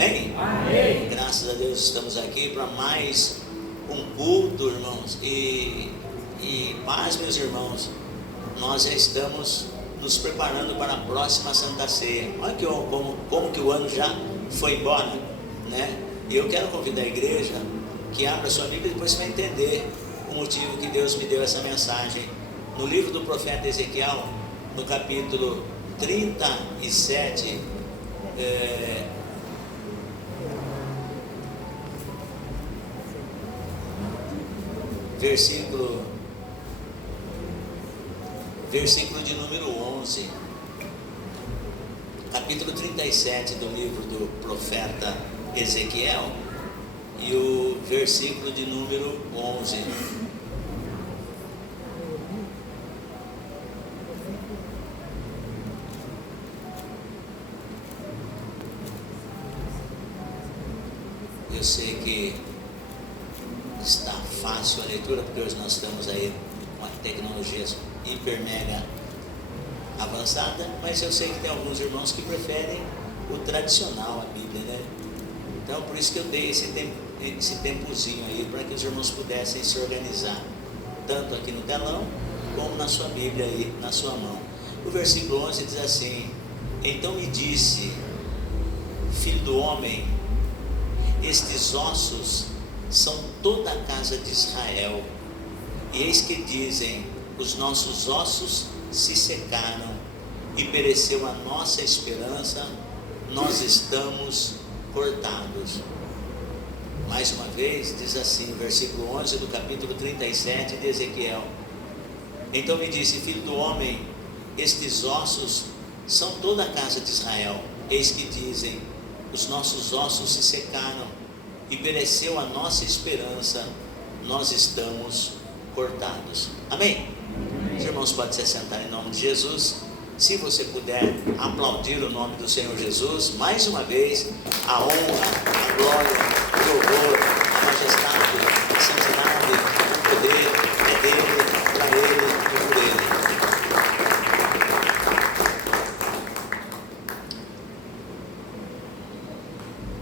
Amém? Amém. Graças a Deus estamos aqui para mais um culto, irmãos. E paz, meus irmãos, nós já estamos nos preparando para a próxima Santa Ceia. Olha como que o ano já foi embora, né? E eu quero convidar a igreja que abra sua Bíblia e depois você vai entender o motivo que Deus me deu essa mensagem. No livro do profeta Ezequiel, no capítulo 37, versículo de número 11, capítulo 37 do livro do profeta Ezequiel, e o versículo de número 11. Eu sei que está fácil a leitura, porque hoje nós estamos aí com a tecnologia hiper mega avançada, mas eu sei que tem alguns irmãos que preferem o tradicional, a Bíblia, né? Então por isso que eu dei esse tempozinho aí, para que os irmãos pudessem se organizar, tanto aqui no telão, como na sua Bíblia aí, na sua mão. O versículo 11 diz assim: então me disse, filho do homem, estes ossos são toda a casa de Israel, e eis que dizem: os nossos ossos se secaram e pereceu a nossa esperança, nós estamos cortados. Mais uma vez diz assim, versículo 11 do capítulo 37 de Ezequiel: então me disse, filho do homem, estes ossos são toda a casa de Israel, eis que dizem: os nossos ossos se secaram e pereceu a nossa esperança, nós estamos cortados. Amém? Os irmãos podem se sentar em nome de Jesus. Se você puder aplaudir o nome do Senhor Jesus, mais uma vez, a honra, a glória, o louvor, a majestade, a santidade, o poder é dele, para ele e por ele.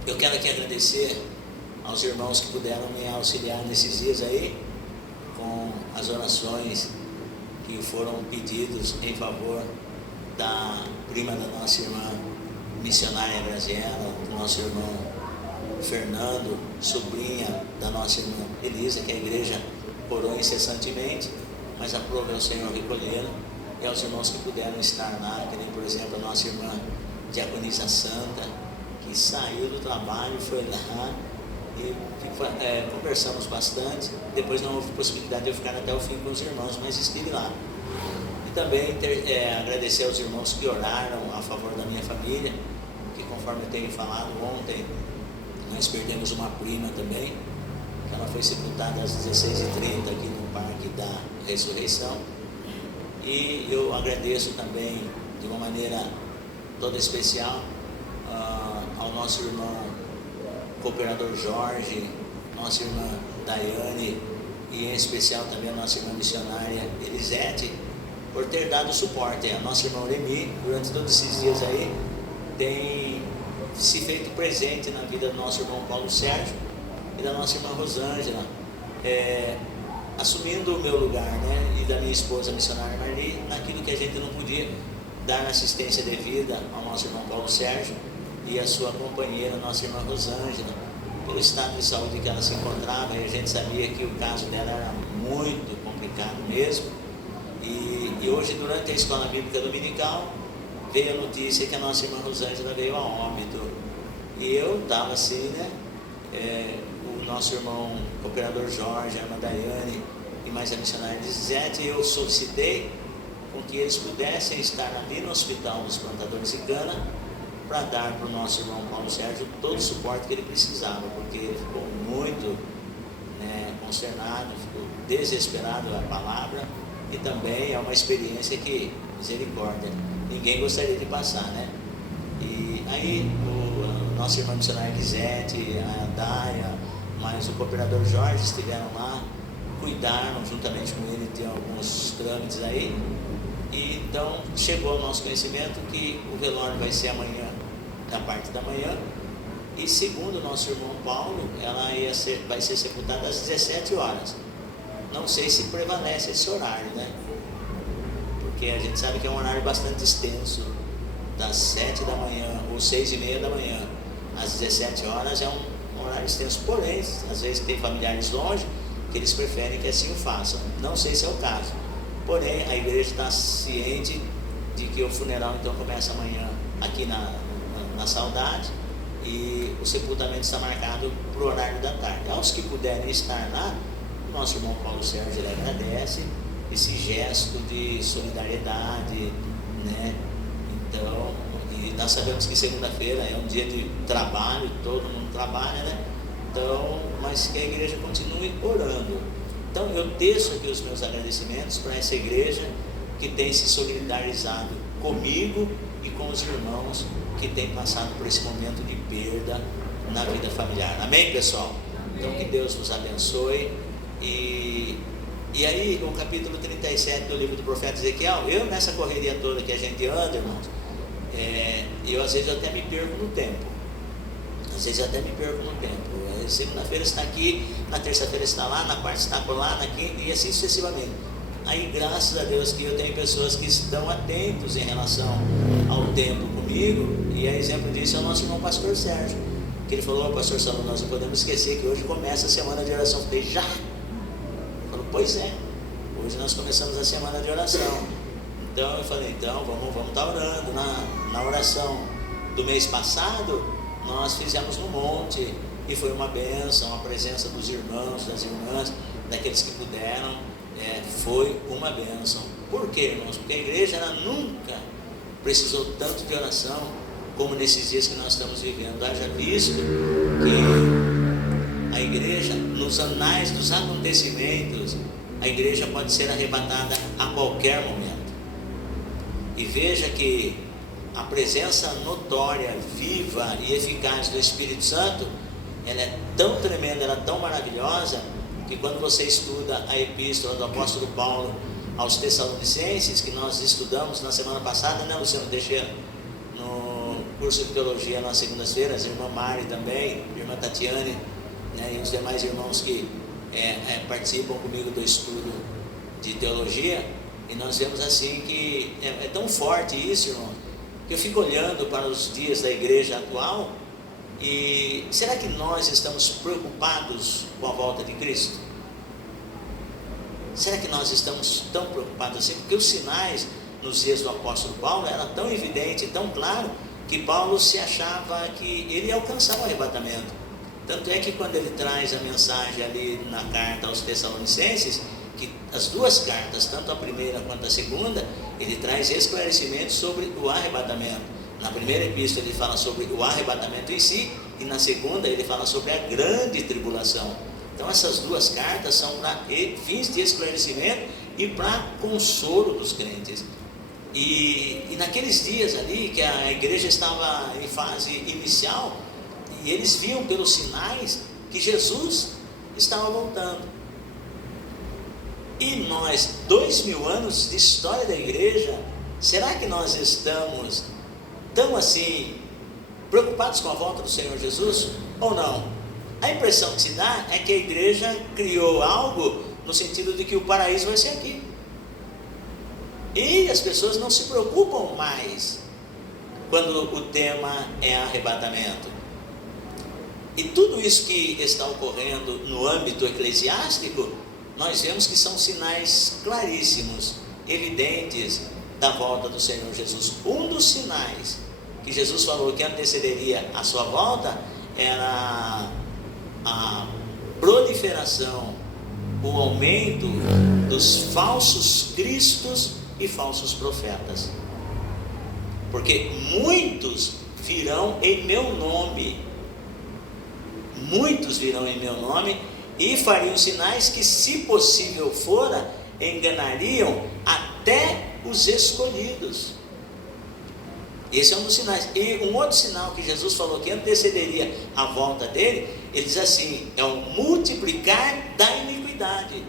Eu quero aqui agradecer aos irmãos que puderam me auxiliar nesses dias aí, com as orações que foram pedidos em favor da prima da nossa irmã missionária Graziela, do nosso irmão Fernando, sobrinha da nossa irmã Elisa, que a igreja orou incessantemente, mas aprove ao Senhor recolhê-la, e aos irmãos que puderam estar lá, que nem por exemplo a nossa irmã Diaconisa Santa, que saiu do trabalho e foi lá, e conversamos bastante. Depois não houve possibilidade de eu ficar até o fim com os irmãos, mas estive lá. E também agradecer aos irmãos que oraram a favor da minha família, que conforme eu tenho falado ontem, nós perdemos uma prima também, que ela foi sepultada às 16h30 aqui no Parque da Ressurreição. E eu agradeço também de uma maneira toda especial ao nosso irmão cooperador Jorge, nossa irmã Daiane, e em especial também a nossa irmã missionária Elisete, por ter dado suporte. A nossa irmã Oremi, durante todos esses dias aí, tem se feito presente na vida do nosso irmão Paulo Sérgio e da nossa irmã Rosângela, assumindo o meu lugar, né, e da minha esposa missionária Marli, naquilo que a gente não podia dar assistência devida ao nosso irmão Paulo Sérgio e a sua companheira, nossa irmã Rosângela, pelo estado de saúde que ela se encontrava, e a gente sabia que o caso dela era muito complicado mesmo. E hoje, durante a escola bíblica dominical, veio a notícia que a nossa irmã Rosângela veio a óbito. E eu estava assim, né? O nosso irmão cooperador Jorge, a irmã Daiane e mais a missionária Lisete, eu solicitei com que eles pudessem estar ali no hospital dos plantadores de cana, para dar para o nosso irmão Paulo Sérgio todo o suporte que ele precisava, porque ele ficou muito consternado, ficou desesperado, é a palavra, e também é uma experiência que, misericórdia, ninguém gostaria de passar, né? E aí o nosso irmão missionário Lisete, a Daia, mais o cooperador Jorge estiveram lá, cuidaram juntamente com ele de alguns trâmites aí. E então chegou ao nosso conhecimento que o velório vai ser amanhã, da parte da manhã, E segundo o nosso irmão Paulo, ela vai ser sepultada às 17 horas. Não sei se prevalece esse horário, né? Porque a gente sabe que é um horário bastante extenso, das 7 da manhã ou 6:30 da manhã às 17 horas é um horário extenso. Porém, às vezes tem familiares longe que eles preferem que assim o façam. Não sei se é o caso. Porém, a igreja está ciente de que o funeral então começa amanhã aqui na Saudade, e o sepultamento está marcado para o horário da tarde. Aos que puderem estar lá, o nosso irmão Paulo Sérgio ele agradece esse gesto de solidariedade, né? Então, e nós sabemos que segunda-feira é um dia de trabalho, todo mundo trabalha, né? Então, mas que a igreja continue orando. Então, eu teço aqui os meus agradecimentos para essa igreja que tem se solidarizado comigo e com os irmãos que têm passado por esse momento de perda na vida familiar. Amém, pessoal? Então, que Deus nos abençoe. E aí, o capítulo 37 do livro do profeta Ezequiel, eu nessa correria toda que a gente anda, irmãos, eu às vezes até me perco no tempo. Segunda-feira está aqui, na terça-feira está lá, na quarta está por lá, na quinta e assim sucessivamente. Aí, graças a Deus que eu tenho pessoas que estão atentos em relação ao tempo comigo, e a exemplo disso é o nosso irmão pastor Sérgio, que ele falou: pastor Salomão, nós não podemos esquecer que hoje começa a semana de oração. Eu falei: já? Ele falou: pois é, hoje nós começamos a semana de oração. Então eu falei: então vamos estar orando. Na oração do mês passado, nós fizemos no monte, e foi uma bênção, a presença dos irmãos, das irmãs, daqueles que puderam, foi uma bênção. Por quê, irmãos? Porque a igreja ela nunca precisou tanto de oração como nesses dias que nós estamos vivendo. Haja visto que a igreja, nos anais dos acontecimentos, a igreja pode ser arrebatada a qualquer momento. E veja que a presença notória, viva e eficaz do Espírito Santo, ela é tão tremenda, ela é tão maravilhosa, que quando você estuda a epístola do apóstolo Paulo aos Tessalonicenses, que nós estudamos na semana passada, né, Luciano Teixeira, no curso de teologia nas segundas-feiras, a irmã Mari também, a irmã Tatiane, né, e os demais irmãos que participam comigo do estudo de teologia, e nós vemos assim que é tão forte isso, irmão, que eu fico olhando para os dias da igreja atual. E será que nós estamos preocupados com a volta de Cristo? Será que nós estamos tão preocupados assim? Porque os sinais nos dias do apóstolo Paulo eram tão evidentes, tão claros, que Paulo se achava que ele ia alcançar o arrebatamento. Tanto é que quando ele traz a mensagem ali na carta aos Tessalonicenses, que as duas cartas, tanto a primeira quanto a segunda, ele traz esclarecimentos sobre o arrebatamento. Na primeira epístola ele fala sobre o arrebatamento em si, e na segunda ele fala sobre a grande tribulação. Então essas duas cartas são para fins de esclarecimento e para consolo dos crentes. E naqueles dias ali que a igreja estava em fase inicial, e eles viam pelos sinais que Jesus estava voltando. E nós, 2000 anos de história da igreja, será que nós estamos tão assim preocupados com a volta do Senhor Jesus ou não? A impressão que se dá é que a igreja criou algo no sentido de que o paraíso vai ser aqui, e as pessoas não se preocupam mais quando o tema é arrebatamento. E tudo isso que está ocorrendo no âmbito eclesiástico, nós vemos que são sinais claríssimos, evidentes da volta do Senhor Jesus. Um dos sinais que Jesus falou que antecederia a sua volta era a proliferação, o aumento dos falsos cristos e falsos profetas, porque muitos virão em meu nome, e fariam sinais que, se possível fora, enganariam até os escolhidos. Esse é um dos sinais. E um outro sinal que Jesus falou que antecederia a volta dele, ele diz assim, é o multiplicar da iniquidade.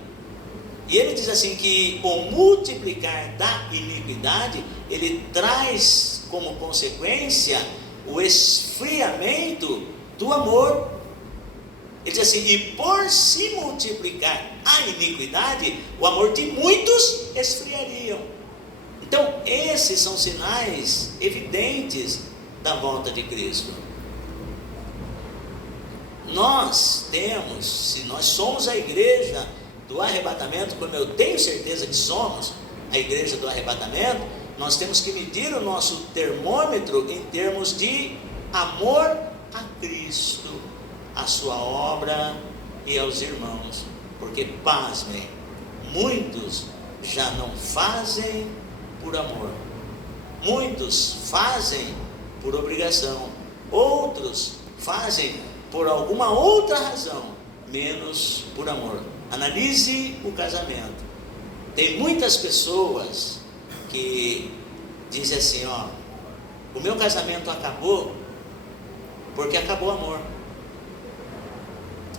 E ele diz assim que o multiplicar da iniquidade, ele traz como consequência o esfriamento do do amor. Ele diz assim: e por se multiplicar a iniquidade, o amor de muitos esfriariam. Então esses são sinais evidentes da volta de Cristo. Nós temos, se nós somos a igreja do arrebatamento, como eu tenho certeza que somos a igreja do arrebatamento, nós temos que medir o nosso termômetro em termos de amor a Cristo, a sua obra e aos irmãos, porque, pasmem, muitos já não fazem por amor, muitos fazem por obrigação, outros fazem por alguma outra razão, menos por amor. Analise o casamento. Tem muitas pessoas que dizem assim: o meu casamento acabou porque acabou o amor.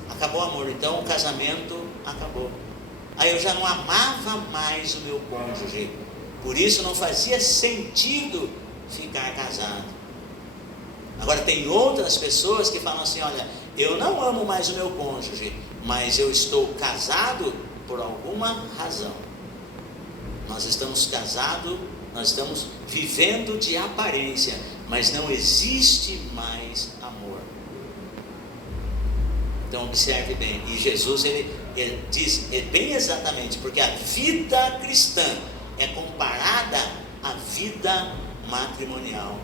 Acabou o amor, então o casamento acabou. Aí eu já não amava mais o meu cônjuge, por isso não fazia sentido ficar casado. Agora tem outras pessoas que falam assim: olha, eu não amo mais o meu cônjuge, mas eu estou casado por alguma razão. Nós estamos casados, nós estamos vivendo de aparência, mas não existe mais amor. Então observe bem, e Jesus ele diz bem exatamente, porque a vida cristã é comparada à vida matrimonial.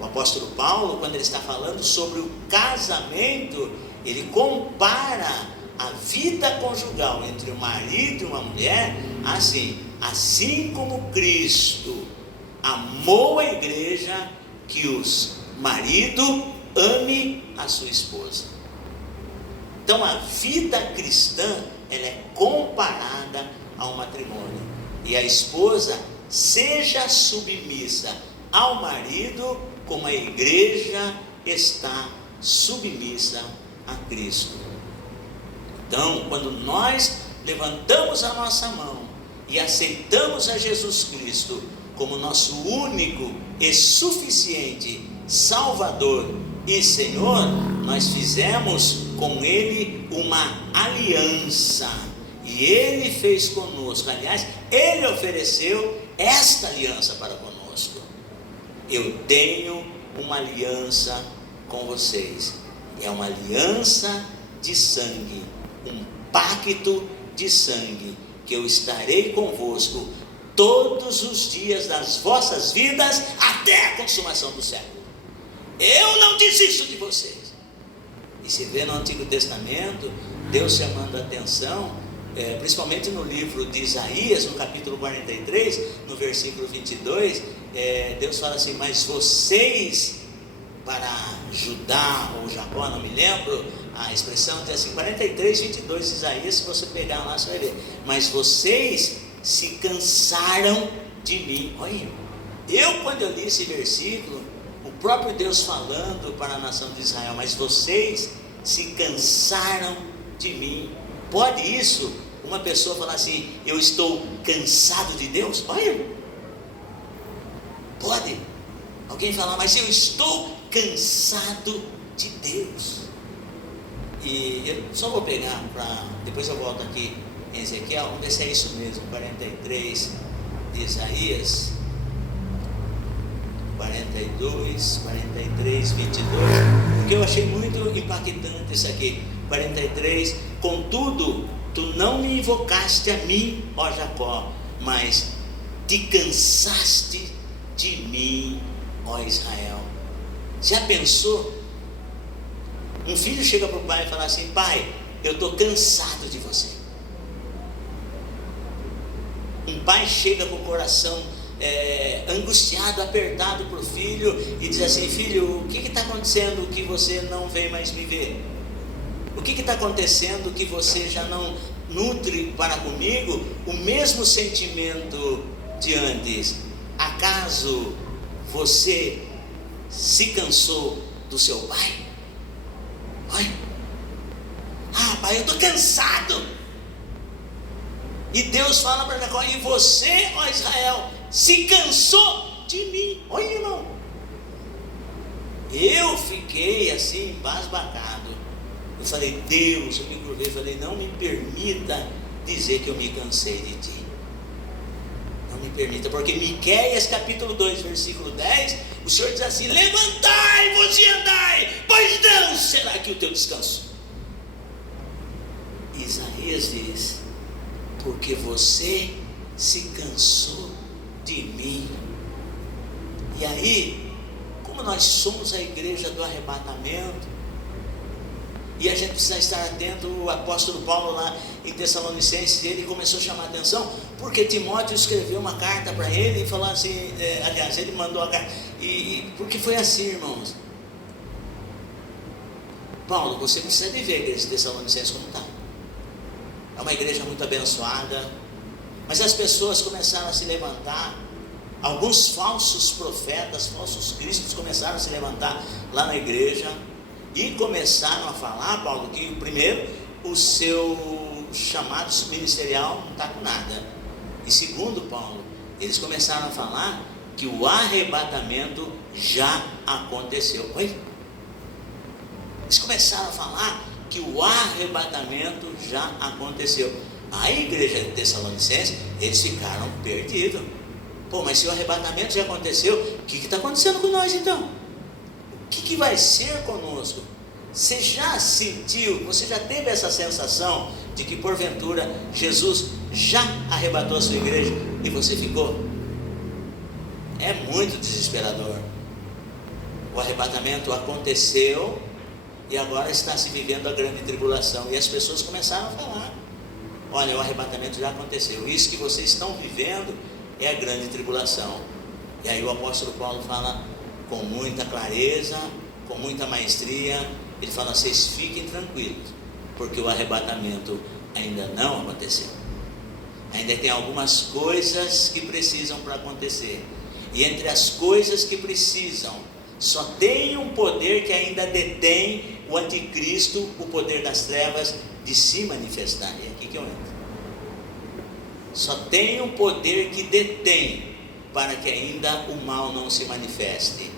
O apóstolo Paulo, quando ele está falando sobre o casamento, ele compara a vida conjugal entre um marido e uma mulher assim como Cristo amou a igreja, que os marido ame a sua esposa. Então a vida cristã, ela é comparada ao matrimônio, e a esposa seja submissa ao marido, como a igreja está submissa a Cristo. Então, quando nós levantamos a nossa mão e aceitamos a Jesus Cristo como nosso único e suficiente Salvador e Senhor, nós fizemos com Ele uma aliança, e Ele fez conosco, aliás, Ele ofereceu esta aliança para conosco. Eu tenho uma aliança com vocês, é uma aliança de sangue, um pacto de sangue, que eu estarei convosco todos os dias das vossas vidas, até a consumação do século. Eu não desisto de vocês. E se vê no Antigo Testamento, Deus chamando a atenção, principalmente no livro de Isaías, no capítulo 43, no versículo 22, Deus fala assim: mas vocês, para Judá ou Jacó, não me lembro a expressão, diz assim, 43, 22 de Isaías, se você pegar lá, você vai ver: mas vocês se cansaram de mim. Olha, quando eu li esse versículo, o próprio Deus falando para a nação de Israel: mas vocês se cansaram de mim. Pode isso? Uma pessoa falar assim: eu estou cansado de Deus? Olha, pode alguém falar: mas eu estou cansado de Deus. E eu só vou pegar depois eu volto aqui em Ezequiel, vamos ver se é isso mesmo, 43 de Isaías, 42, 43, 22, porque eu achei muito impactante isso aqui. 43: contudo, tu não me invocaste a mim, ó Jacó, mas te cansaste de mim, ó Israel. Já pensou? Um filho chega para o pai e fala assim: pai, eu estou cansado de você. Um pai chega com o coração angustiado, apertado para o filho, e diz assim: filho, o que está acontecendo que você não vem mais me ver? O que está acontecendo que você já não nutre para comigo o mesmo sentimento de antes? Acaso você se cansou do seu pai? Olha, pai, eu estou cansado. E Deus fala para Jacó: e você, ó Israel, se cansou de mim. Olha, irmão, Eu fiquei assim, embasbacado. Eu falei, Deus, eu me curvei, falei, não me permita dizer que eu me cansei de ti. Não me permita, porque Miqueias capítulo 2, versículo 10, o Senhor diz assim: levantai-vos e andai, pois não será que o teu descanso. Isaías diz: porque você se cansou de mim. E aí, como nós somos a igreja do arrebatamento, e a gente precisa estar atento, o apóstolo Paulo lá em Tessalonicenses, ele começou a chamar a atenção, porque Timóteo escreveu uma carta para ele e falou assim, aliás, ele mandou a carta, porque foi assim, irmãos. Paulo, você precisa de ver a igreja de Tessalonicenses como está. É uma igreja muito abençoada, mas as pessoas começaram a se levantar, alguns falsos profetas, falsos cristos começaram a se levantar lá na igreja, e começaram a falar, Paulo, que primeiro, o seu chamado ministerial não está com nada, e segundo, Paulo, eles começaram a falar que o arrebatamento já aconteceu. Oi? Eles começaram a falar que o arrebatamento já aconteceu. A igreja de Tessalonicenses, eles ficaram perdidos. Pô, mas se o arrebatamento já aconteceu, o que está acontecendo com nós então? O que vai ser conosco? Você já sentiu, você já teve essa sensação de que porventura Jesus já arrebatou a sua igreja e você ficou? É muito desesperador. O arrebatamento aconteceu e agora está se vivendo a grande tribulação, e as pessoas começaram a falar: olha, o arrebatamento já aconteceu, isso que vocês estão vivendo é a grande tribulação. E aí o apóstolo Paulo fala com muita clareza, com muita maestria, ele fala: vocês fiquem tranquilos, porque o arrebatamento ainda não aconteceu, ainda tem algumas coisas que precisam para acontecer, e entre as coisas que precisam, só tem um poder que ainda detém o anticristo, o poder das trevas, de se manifestar. É aqui que eu entro. Só tem um poder que detém para que ainda o mal não se manifeste,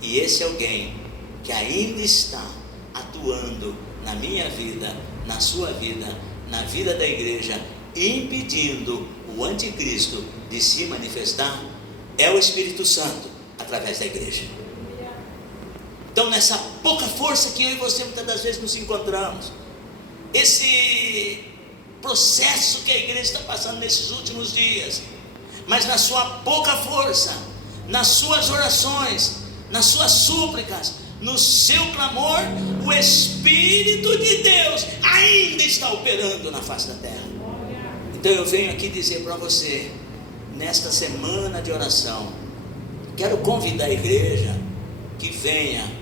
e esse alguém que ainda está atuando na minha vida, na sua vida, na vida da igreja, impedindo o anticristo de se manifestar, é o Espírito Santo através da igreja. Então, nessa pouca força que eu e você muitas das vezes nos encontramos, esse processo que a igreja está passando nesses últimos dias, mas na sua pouca força, nas suas orações, nas suas súplicas, no seu clamor, o Espírito de Deus ainda está operando na face da terra. Então eu venho aqui dizer para você, nesta semana de oração, quero convidar a igreja que venha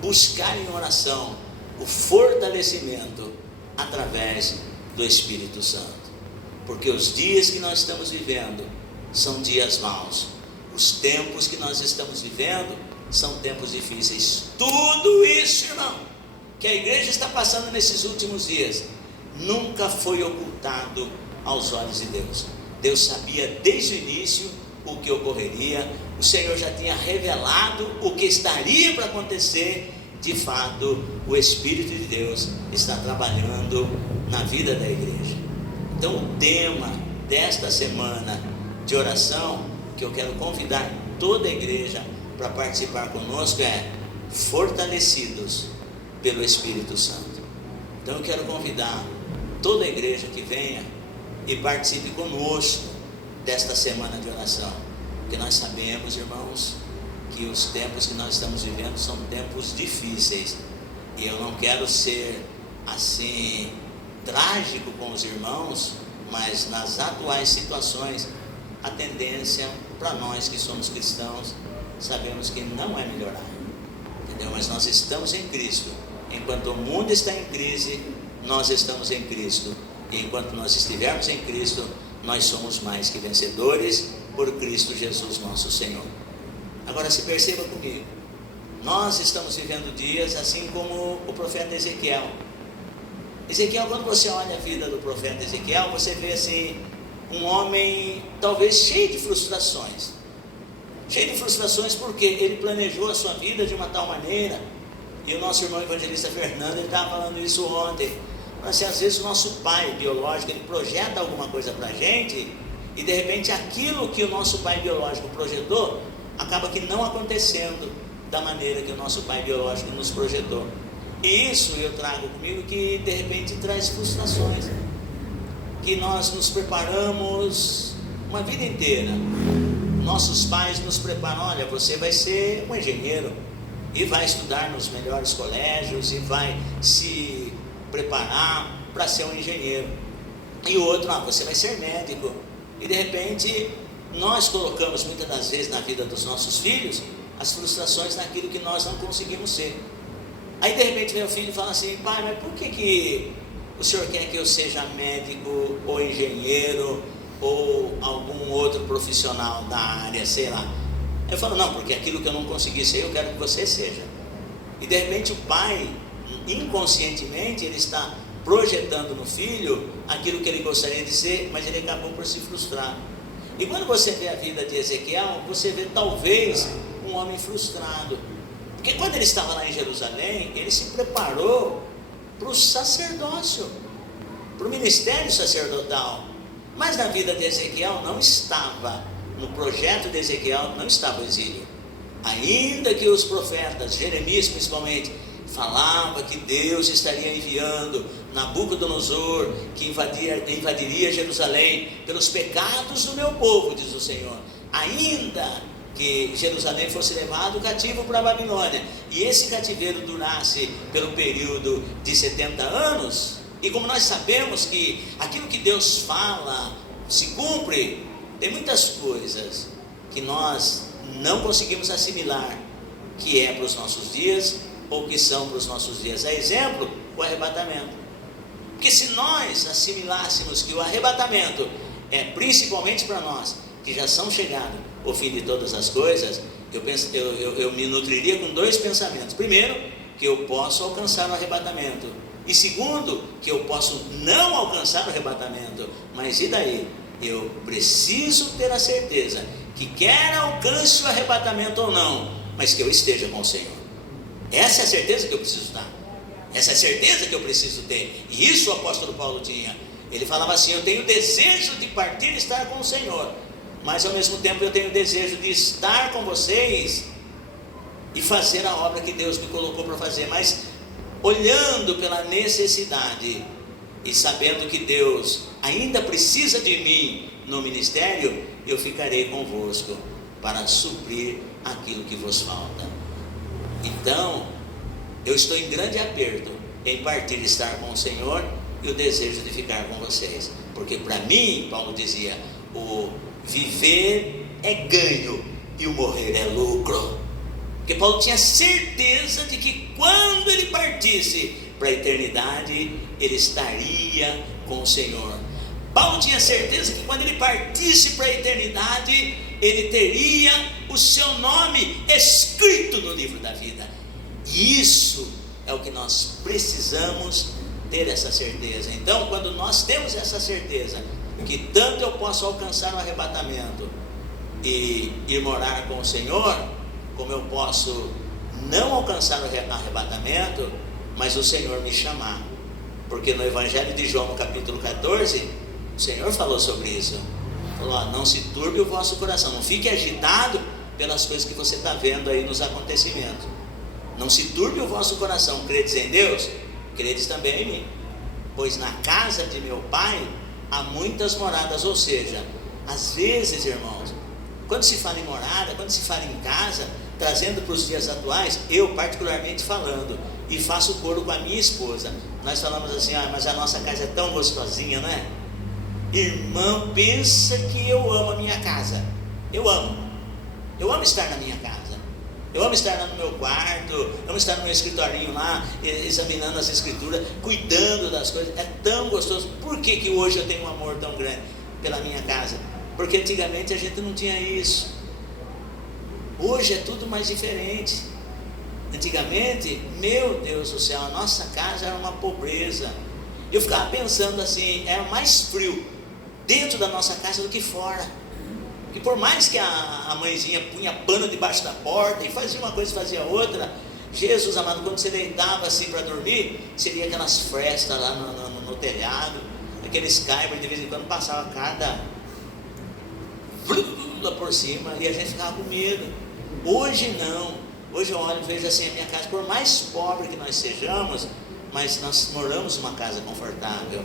buscar em oração o fortalecimento através do Espírito Santo, porque os dias que nós estamos vivendo são dias maus, os tempos que nós estamos vivendo são tempos difíceis. Tudo isso, irmão, que a igreja está passando nesses últimos dias, nunca foi ocultado aos olhos de Deus. Deus sabia desde o início o que ocorreria, o Senhor já tinha revelado o que estaria para acontecer. De fato, o Espírito de Deus está trabalhando na vida da igreja. Então o tema desta semana de oração, que eu quero convidar toda a igreja para participar conosco, é fortalecidos pelo Espírito Santo. Então eu quero convidar toda a igreja que venha e participe conosco desta semana de oração, porque nós sabemos, irmãos, que os tempos que nós estamos vivendo são tempos difíceis, e eu não quero ser assim trágico com os irmãos, mas nas atuais situações, a tendência para nós que somos cristãos, sabemos que não é melhorar, entendeu? Mas nós estamos em Cristo. Enquanto o mundo está em crise, nós estamos em Cristo, e enquanto nós estivermos em Cristo, nós somos mais que vencedores por Cristo Jesus nosso Senhor. Agora se perceba comigo, nós estamos vivendo dias assim como o profeta Ezequiel. Ezequiel, quando você olha a vida do profeta Ezequiel, você vê assim, um homem talvez cheio de frustrações, cheio de frustrações, porque ele planejou a sua vida de uma tal maneira. E o nosso irmão evangelista Fernando, ele estava falando isso ontem. Assim, às vezes o nosso pai biológico, ele projeta alguma coisa para a gente, e de repente aquilo que o nosso pai biológico projetou, acaba que não acontecendo da maneira que o nosso pai biológico nos projetou. E isso eu trago comigo, que de repente traz frustrações, que nós nos preparamos uma vida inteira. Nossos pais nos preparam: olha, você vai ser um engenheiro, e vai estudar nos melhores colégios, e vai se preparar para ser um engenheiro. E o outro: você vai ser médico. E de repente nós colocamos muitas das vezes na vida dos nossos filhos as frustrações naquilo que nós não conseguimos ser. Aí de repente meu filho fala assim: pai, mas por que o senhor quer que eu seja médico ou engenheiro ou algum outro profissional da área, sei lá? Eu falo: não, porque aquilo que eu não consegui ser, eu quero que você seja. E de repente o pai, inconscientemente, ele está projetando no filho aquilo que ele gostaria de ser, mas ele acabou por se frustrar. E quando você vê a vida de Ezequiel, você vê talvez um homem frustrado, porque quando ele estava lá em Jerusalém, ele se preparou para o sacerdócio, para o ministério sacerdotal. Mas na vida de Ezequiel não estava, no projeto de Ezequiel não estava o exílio. Ainda que os profetas, Jeremias principalmente, falava que Deus estaria enviando Nabucodonosor, que invadiria Jerusalém pelos pecados do meu povo, diz o Senhor. Ainda que Jerusalém fosse levado cativo para a Babilônia, e esse cativeiro durasse pelo período de 70 anos, e como nós sabemos que aquilo que Deus fala se cumpre, tem muitas coisas que nós não conseguimos assimilar que é para os nossos dias, ou que são para os nossos dias. A exemplo, o arrebatamento. Porque se nós assimilássemos que o arrebatamento é principalmente para nós, que já são chegados o fim de todas as coisas, eu me nutriria com dois pensamentos. Primeiro, que eu posso alcançar o arrebatamento. E segundo, que eu posso não alcançar o arrebatamento. Mas e daí? Eu preciso ter a certeza que quer alcance o arrebatamento ou não, mas que eu esteja com o Senhor. Essa é a certeza que eu preciso dar. Essa é a certeza que eu preciso ter. E isso o apóstolo Paulo tinha. Ele falava assim: eu tenho desejo de partir e estar com o Senhor, mas ao mesmo tempo eu tenho desejo de estar com vocês e fazer a obra que Deus me colocou para fazer. Mas olhando pela necessidade e sabendo que Deus ainda precisa de mim no ministério, eu ficarei convosco para suprir aquilo que vos falta. Então, eu estou em grande aperto em partir e estar com o Senhor, e o desejo de ficar com vocês, porque para mim, Paulo dizia, o viver é ganho e o morrer é lucro. Porque Paulo tinha certeza de que quando ele partisse para a eternidade, ele estaria com o Senhor. Paulo tinha certeza que quando ele partisse para a eternidade, ele teria o seu nome escrito no livro da vida. E isso é o que nós precisamos ter, essa certeza. Então, quando nós temos essa certeza, que tanto eu posso alcançar o arrebatamento e ir morar com o Senhor, como eu posso não alcançar o arrebatamento, mas o Senhor me chamar. Porque no Evangelho de João, no capítulo 14, o Senhor falou sobre isso. Falou: não se turbe o vosso coração, não fique agitado pelas coisas que você está vendo aí nos acontecimentos. Não se turbe o vosso coração, credes em Deus, credes também em mim, pois na casa de meu Pai há muitas moradas. Ou seja, às vezes, irmãos, quando se fala em morada, quando se fala em casa, trazendo para os dias atuais, eu particularmente falando, e faço coro com a minha esposa, nós falamos assim: mas a nossa casa é tão gostosinha, não é? Irmão, pensa que eu amo a minha casa. Eu amo estar na minha casa, eu amo estar lá no meu quarto, amo estar no meu escritorinho lá, examinando as escrituras, cuidando das coisas. É tão gostoso. Por que hoje eu tenho um amor tão grande pela minha casa? Porque antigamente a gente não tinha isso. Hoje é tudo mais diferente. Antigamente, meu Deus do céu, a nossa casa era uma pobreza. Eu ficava pensando assim, era mais frio dentro da nossa casa do que fora. Que por mais que a mãezinha punha pano debaixo da porta e fazia uma coisa e fazia outra, Jesus amado, quando você deitava assim para dormir, seria aquelas frestas lá no telhado, aqueles caibros, de vez em quando passava cada lá por cima, e a gente ficava com medo. Hoje não, hoje eu olho e vejo assim a minha casa, por mais pobre que nós sejamos, mas nós moramos numa casa confortável,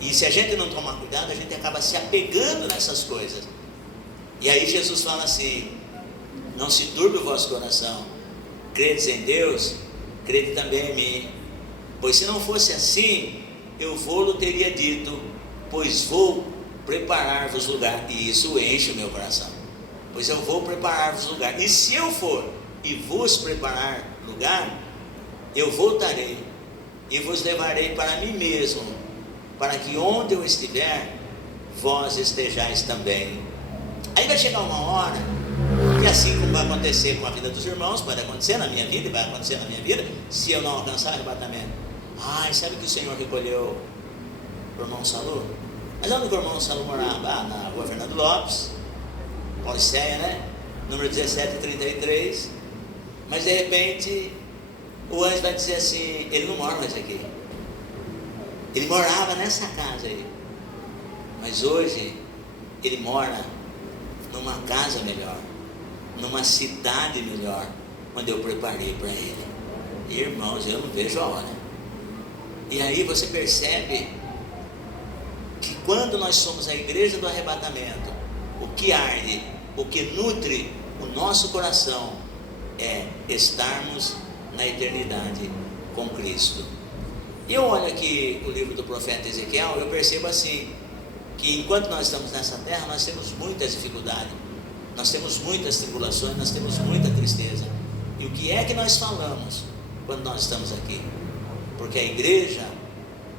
e se a gente não tomar cuidado, a gente acaba se apegando nessas coisas. E aí Jesus fala assim: não se turbe o vosso coração, credes em Deus, crede também em mim, pois se não fosse assim, eu vou-lo teria dito, pois vou preparar-vos lugar. E isso enche o meu coração, pois eu vou preparar-vos lugar, e se eu for e vos preparar lugar, eu voltarei e vos levarei para mim mesmo, para que onde eu estiver, vós estejais também. Aí vai chegar uma hora, e assim como vai acontecer com a vida dos irmãos, pode acontecer na minha vida, e vai acontecer na minha vida, se eu não alcançar o arrebatamento. Sabe que o Senhor recolheu o irmão Salu? Mas onde o irmão Salu morava? Na rua Fernando Lopes, Pauliceia, né? Número 1733. Mas de repente, o anjo vai dizer assim: ele não mora mais aqui, ele morava nessa casa aí, mas hoje ele mora numa casa melhor, numa cidade melhor, onde eu preparei para ele. Irmãos, eu não vejo a hora. E aí você percebe que quando nós somos a igreja do arrebatamento, o que arde, o que nutre o nosso coração é estarmos na eternidade com Cristo. E eu olho aqui o livro do profeta Ezequiel, eu percebo assim, que enquanto nós estamos nessa terra, nós temos muitas dificuldades, nós temos muitas tribulações, nós temos muita tristeza. E o que é que nós falamos quando nós estamos aqui? Porque a igreja,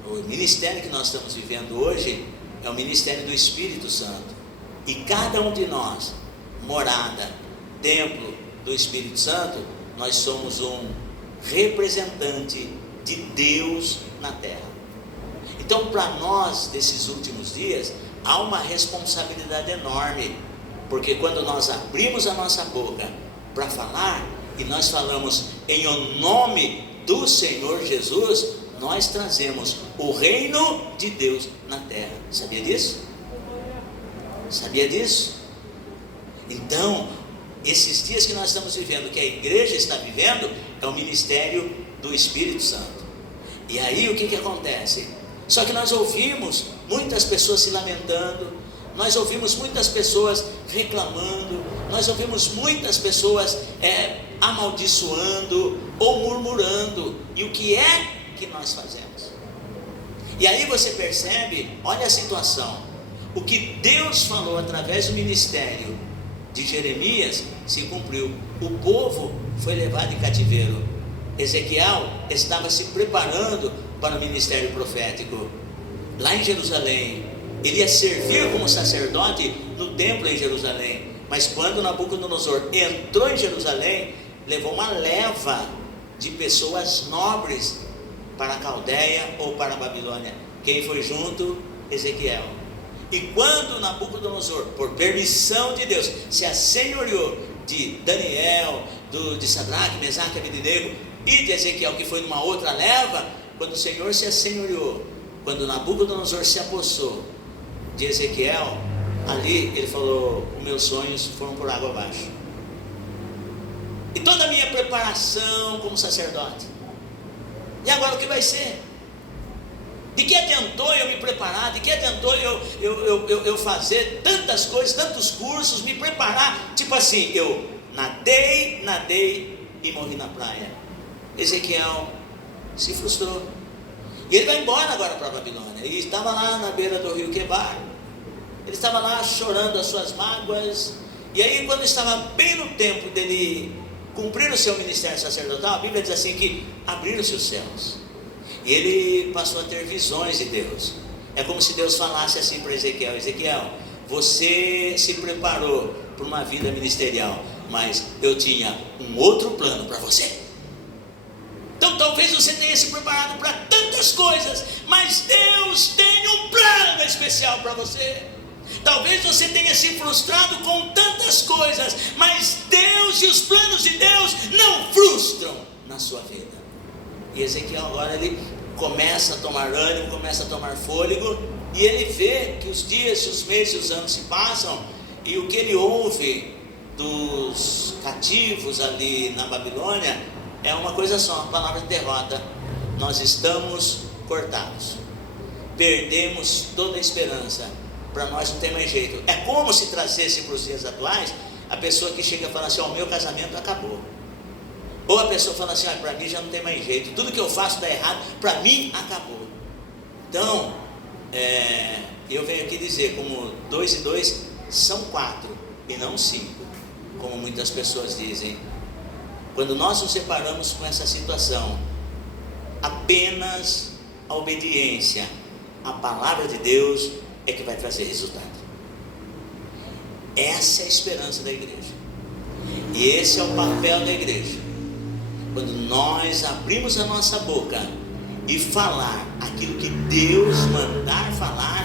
o ministério que nós estamos vivendo hoje, é o ministério do Espírito Santo, e cada um de nós, morada, templo do Espírito Santo, nós somos um representante de Deus na terra. Então, para nós, desses últimos dias, há uma responsabilidade enorme, porque quando nós abrimos a nossa boca para falar, e nós falamos em o nome do Senhor Jesus, nós trazemos o reino de Deus na terra. Sabia disso? Sabia disso? Então, esses dias que nós estamos vivendo, que a igreja está vivendo, é o ministério do Espírito Santo. E aí o que acontece? Só que nós ouvimos muitas pessoas se lamentando, nós ouvimos muitas pessoas reclamando, nós ouvimos muitas pessoas amaldiçoando ou murmurando. E o que é que nós fazemos? E aí você percebe, olha a situação, o que Deus falou através do ministério de Jeremias se cumpriu. O povo foi levado em cativeiro. Ezequiel estava se preparando para o ministério profético lá em Jerusalém. Ele ia servir como sacerdote no templo em Jerusalém. Mas quando Nabucodonosor entrou em Jerusalém, levou uma leva de pessoas nobres para a Caldeia ou para a Babilônia. Quem foi junto? Ezequiel. E quando Nabucodonosor, por permissão de Deus, se assenhoreou de Daniel, de Sadraque, Mesaque, Abednego e de Ezequiel, que foi numa outra leva, quando o Senhor se assenhoreou, quando Nabucodonosor se apossou de Ezequiel, ali ele falou: os meus sonhos foram por água abaixo. E toda a minha preparação como sacerdote, e agora o que vai ser? De que adiantou eu me preparar? De que adiantou eu fazer tantas coisas, tantos cursos, me preparar? Tipo assim, eu nadei e morri na praia. Ezequiel se frustrou, e ele vai embora agora para a Babilônia. Ele estava lá na beira do rio Quebar, ele estava lá chorando as suas mágoas. E aí, quando estava bem no tempo dele cumprir o seu ministério sacerdotal, a Bíblia diz assim que abriram-se os céus, e ele passou a ter visões de Deus. É como se Deus falasse assim para Ezequiel: Ezequiel, você se preparou para uma vida ministerial, mas eu tinha um outro plano para você. Então talvez você tenha se preparado para tantas coisas, mas Deus tem um plano especial para você. Talvez você tenha se frustrado com tantas coisas, mas Deus e os planos de Deus não frustram na sua vida. E Ezequiel agora ele começa a tomar ânimo, começa a tomar fôlego, e ele vê que os dias, os meses, os anos se passam, e o que ele ouve dos cativos ali na Babilônia é uma coisa só, a palavra de derrota. Nós estamos cortados, perdemos toda a esperança, para nós não tem mais jeito. É como se trazesse para os dias atuais a pessoa que chega e fala assim: o meu casamento acabou. Ou a pessoa fala assim: para mim já não tem mais jeito, tudo que eu faço dá errado, para mim acabou. Então, eu venho aqui dizer, como 2 e 2 são 4 e não 5, como muitas pessoas dizem. Quando nós nos separamos com essa situação, apenas a obediência à palavra de Deus é que vai trazer resultado. Essa é a esperança da igreja, e esse é o papel da igreja. Quando nós abrimos a nossa boca e falar aquilo que Deus mandar falar,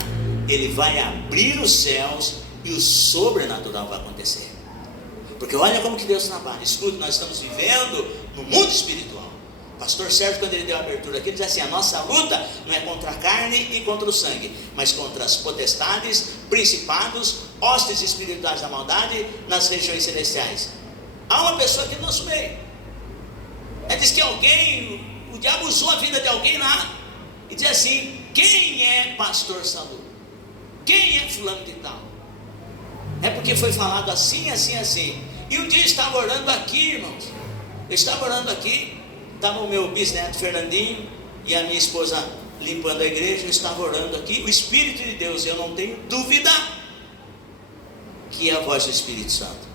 Ele vai abrir os céus e o sobrenatural vai acontecer. Porque olha como que Deus trabalha. Escute, nós estamos vivendo no mundo espiritual. Pastor Sérgio, quando ele deu a abertura aqui, ele diz assim: a nossa luta não é contra a carne e contra o sangue, mas contra as potestades, principados, hostes espirituais da maldade nas regiões celestiais. Há uma pessoa aqui no nosso meio. Ela diz que alguém, o diabo usou a vida de alguém lá e diz assim: quem é pastor Salu? Quem é fulano de tal? É porque foi falado assim, assim, assim. E um dia eu estava orando aqui, irmãos. Eu estava orando aqui. Estava o meu bisneto Fernandinho e a minha esposa limpando a igreja. Eu estava orando aqui. O Espírito de Deus, eu não tenho dúvida que é a voz do Espírito Santo.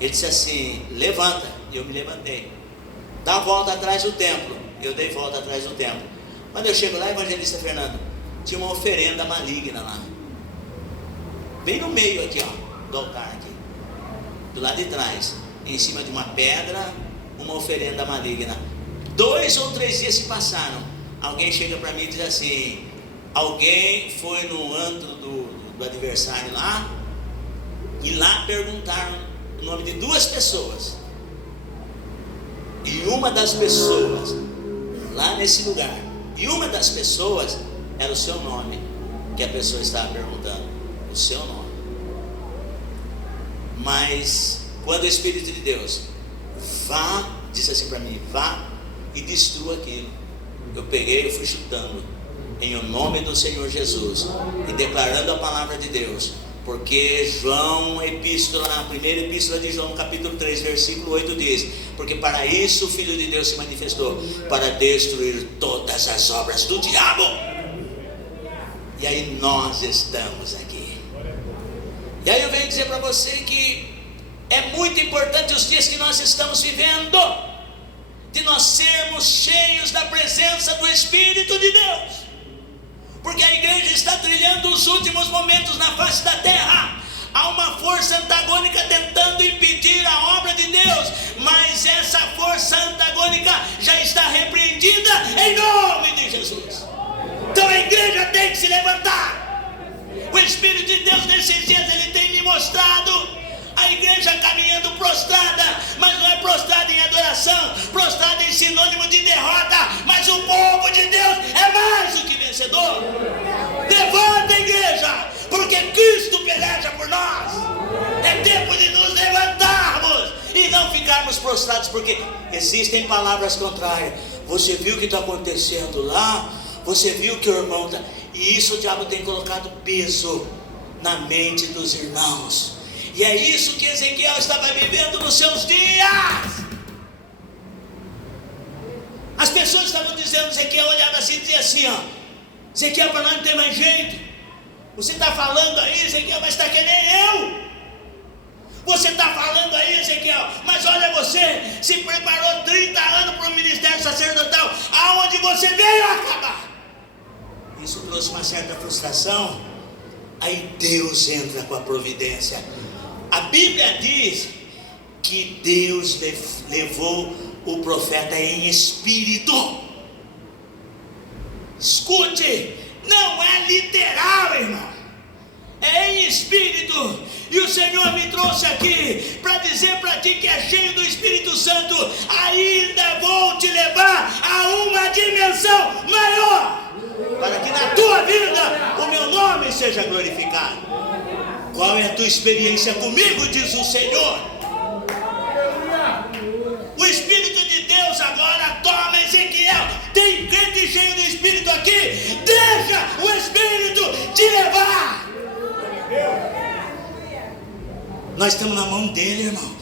Ele disse assim: levanta. Eu me levantei. Dá a volta atrás do templo. Eu dei volta atrás do templo. Quando eu chego lá, evangelista Fernando, tinha uma oferenda maligna lá, bem no meio aqui, ó, do altar aqui, do lado de trás, em cima de uma pedra, uma oferenda maligna. 2 ou 3 dias se passaram. Alguém chega para mim e diz assim: alguém foi no antro do adversário lá, e lá perguntaram o nome de 2 pessoas, e uma das pessoas lá nesse lugar, e uma das pessoas era o seu nome, que a pessoa estava perguntando, o seu nome. Mas quando o Espírito de Deus vá, disse assim para mim: vá e destrua aquilo. Eu peguei, eu fui chutando em o nome do Senhor Jesus e declarando a palavra de Deus, porque João, na primeira epístola de João, capítulo 3, versículo 8 diz: porque para isso o Filho de Deus se manifestou, para destruir todas as obras do diabo. E aí nós estamos aqui. E aí eu venho dizer para você que é muito importante os dias que nós estamos vivendo, de nós sermos cheios da presença do Espírito de Deus, porque a igreja está trilhando os últimos momentos na face da terra. Há uma força antagônica tentando impedir a obra de Deus, mas essa força antagônica já está repreendida em nome de Jesus. Então a igreja tem que se levantar. O Espírito de Deus nesses dias ele tem me mostrado a igreja caminhando prostrada, mas não é prostrada em adoração, prostrada em sinônimo de derrota, mas o povo de Deus é mais do que vencedor. Levanta, igreja, porque Cristo peleja por nós. É tempo de nos levantarmos e não ficarmos prostrados, porque existem palavras contrárias. Você viu o que está acontecendo lá? Você viu que o irmão está... E isso o diabo tem colocado peso na mente dos irmãos. E é isso que Ezequiel estava vivendo nos seus dias. As pessoas estavam dizendo, Ezequiel olhava assim e dizia assim, ó: Ezequiel, para nós não tem mais jeito. Você está falando aí, Ezequiel, mas está que nem eu. Você está falando aí, Ezequiel, mas olha, você se preparou 30 anos para o ministério sacerdotal, aonde você veio acabar. Isso trouxe uma certa frustração. Aí Deus entra com a providência. A Bíblia diz que Deus levou o profeta em espírito. Escute, não é literal, irmão. É em espírito. E o Senhor me trouxe aqui para dizer para ti que é cheio do Espírito Santo. Ainda vou te levar a uma dimensão maior, para que na tua vida o meu nome seja glorificado. Qual é a tua experiência comigo, diz o Senhor? O Espírito de Deus agora toma Ezequiel. Tem crente cheio do Espírito aqui? Deixa o Espírito te levar. Nós estamos na mão dele, irmão.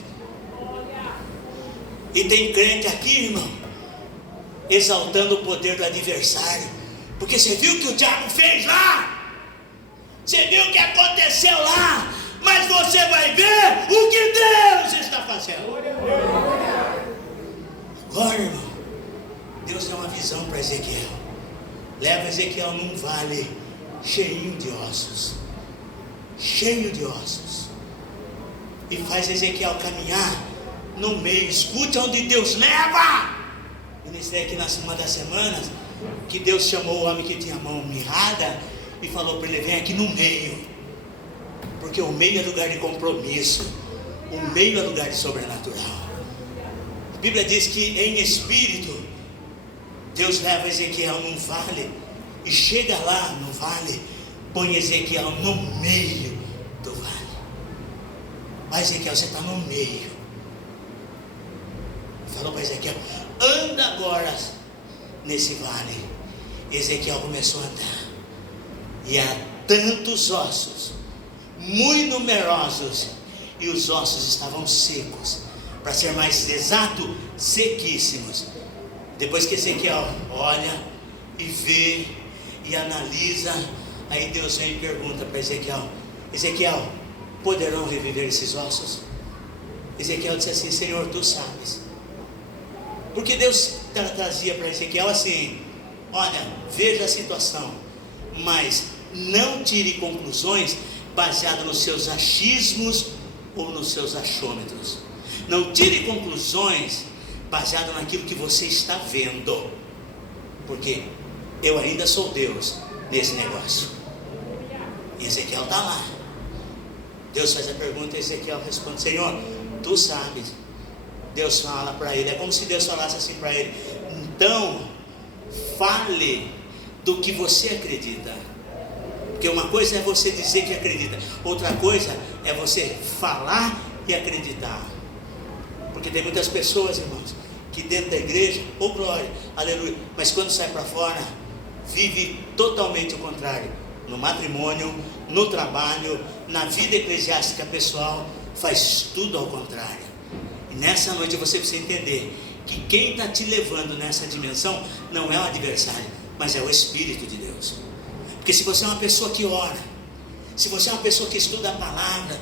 E tem crente aqui, irmão, exaltando o poder do adversário. Porque você viu o que o diabo fez lá? Você viu o que aconteceu lá? Mas você vai ver o que Deus está fazendo. Agora, irmão, Deus deu uma visão para Ezequiel. Leva Ezequiel num vale cheio de ossos. Cheio de ossos. E faz Ezequiel caminhar no meio. Escute onde Deus leva. Eu ministrei aqui uma das semanas que Deus chamou o homem que tinha a mão mirrada e falou para ele: vem aqui no meio, porque o meio é lugar de compromisso, o meio é lugar de sobrenatural. A Bíblia diz que em espírito Deus leva Ezequiel num vale e chega lá no vale, põe Ezequiel no meio do vale. Mas Ezequiel, você está no meio. Falou para Ezequiel: anda agora nesse vale. Ezequiel começou a andar, e há tantos ossos, muito numerosos, e os ossos estavam secos, para ser mais exato, sequíssimos. Depois que Ezequiel olha e vê e analisa, aí Deus vem e pergunta para Ezequiel: Ezequiel, poderão reviver esses ossos? Ezequiel disse assim: Senhor, tu sabes. Porque Deus trazia para Ezequiel assim: olha, veja a situação, mas não tire conclusões baseadas nos seus achismos ou nos seus achômetros. Não tire conclusões baseadas naquilo que você está vendo, porque eu ainda sou Deus nesse negócio. E Ezequiel está lá. Deus faz a pergunta e Ezequiel responde: Senhor, tu sabes. Deus fala para ele, é como se Deus falasse assim para ele: então fale do que você acredita. Porque uma coisa é você dizer que acredita, outra coisa é você falar e acreditar. Porque tem muitas pessoas, irmãos, que dentro da igreja, oh glória, aleluia, mas quando sai para fora, vive totalmente o contrário. No matrimônio, no trabalho, na vida eclesiástica pessoal, faz tudo ao contrário. E nessa noite você precisa entender que quem está te levando nessa dimensão não é o adversário, mas é o Espírito de Deus. Porque se você é uma pessoa que ora, se você é uma pessoa que estuda a palavra,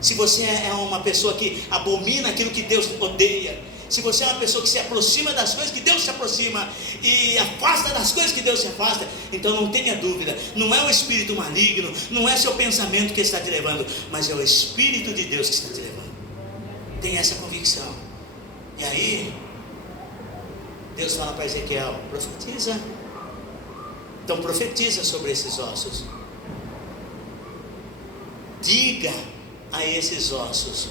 se você é uma pessoa que abomina aquilo que Deus odeia, se você é uma pessoa que se aproxima das coisas que Deus se aproxima e afasta das coisas que Deus se afasta, então não tenha dúvida, não é o espírito maligno, não é seu pensamento que está te levando, mas é o Espírito de Deus que está te levando. Tenha essa convicção. E aí Deus fala para Ezequiel: profetiza. Então profetiza sobre esses ossos. Diga a esses ossos: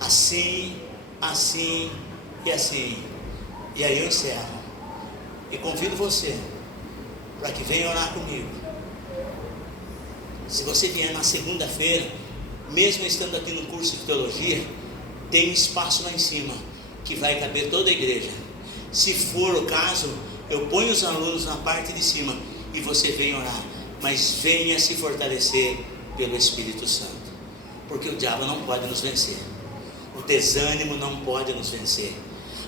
assim, assim e assim. E aí eu encerro e convido você para que venha orar comigo. Se você vier na segunda-feira, mesmo estando aqui no curso de teologia, tem espaço lá em cima que vai caber toda a igreja. Se for o caso, eu ponho os alunos na parte de cima e você vem orar, mas venha se fortalecer pelo Espírito Santo, porque o diabo não pode nos vencer, o desânimo não pode nos vencer,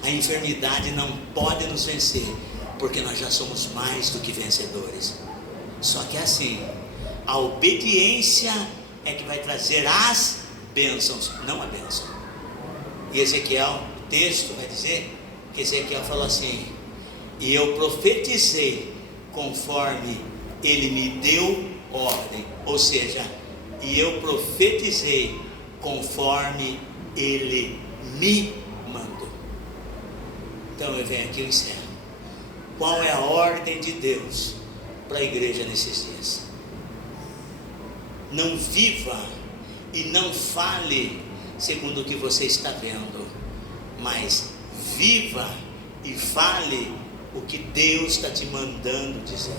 a enfermidade não pode nos vencer, porque nós já somos mais do que vencedores. Só que assim, a obediência é que vai trazer as bênçãos, não a bênção. E Ezequiel, o texto vai dizer que Ezequiel falou assim: e eu profetizei conforme ele me deu ordem, ou seja, e eu profetizei conforme ele me mandou. Então eu venho aqui e encerro. Qual é a ordem de Deus para a igreja nesses dias? Não viva e não fale segundo o que você está vendo, mas viva e fale o que Deus está te mandando dizer.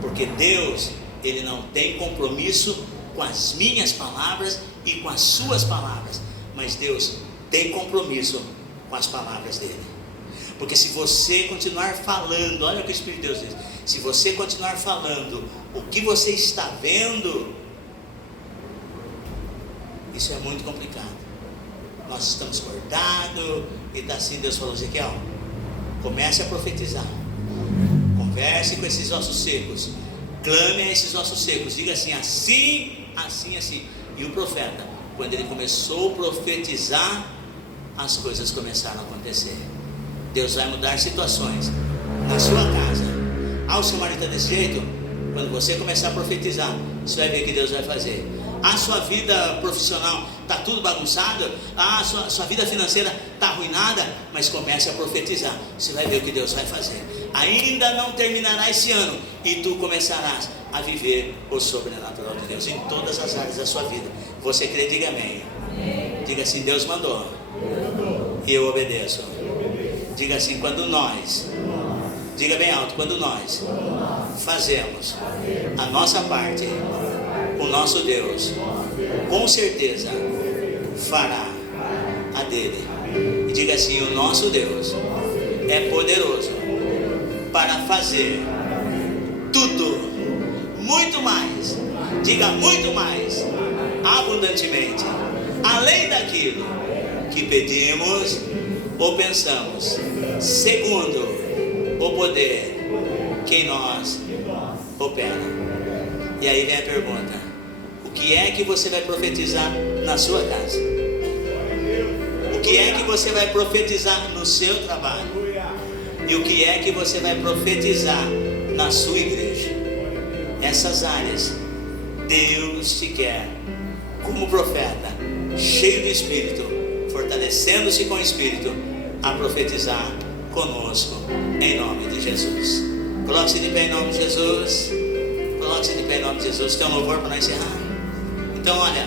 Porque Deus, Ele não tem compromisso com as minhas palavras e com as suas palavras, mas Deus tem compromisso com as palavras dele. Porque se você continuar falando, olha o que o Espírito de Deus diz, se você continuar falando o que você está vendo, isso é muito complicado. Nós estamos cortados e está assim. Deus falou: Ezequiel, comece a profetizar, converse com esses ossos secos, clame a esses ossos secos, diga assim, assim, assim, assim. E o profeta, quando ele começou a profetizar, as coisas começaram a acontecer. Deus vai mudar situações na sua casa. O seu marido está desse jeito? Quando você começar a profetizar, você vai ver o que Deus vai fazer. A sua vida profissional está tudo bagunçado, a sua vida financeira está arruinada, mas comece a profetizar, você vai ver o que Deus vai fazer. Ainda não terminará esse ano e tu começarás a viver o sobrenatural de Deus em todas as áreas da sua vida. Você crê? Diga amém. Diga assim: Deus mandou e eu obedeço. Diga assim: quando nós, diga bem alto, quando nós fazemos a nossa parte, o nosso Deus com certeza fará a dele. E diga assim: o nosso Deus é poderoso para fazer tudo, muito mais, diga muito mais, abundantemente, além daquilo que pedimos ou pensamos, segundo o poder que em nós opera. E aí vem a pergunta: o que é que você vai profetizar na sua casa? O que é que você vai profetizar no seu trabalho? E o que é que você vai profetizar na sua igreja? Essas áreas, Deus te quer como profeta, cheio do Espírito, fortalecendo-se com o Espírito, a profetizar conosco, em nome de Jesus. Coloque-se de pé em nome de Jesus. Coloque-se de pé em nome de Jesus. Tem um louvor para nós encerrar? Então olha,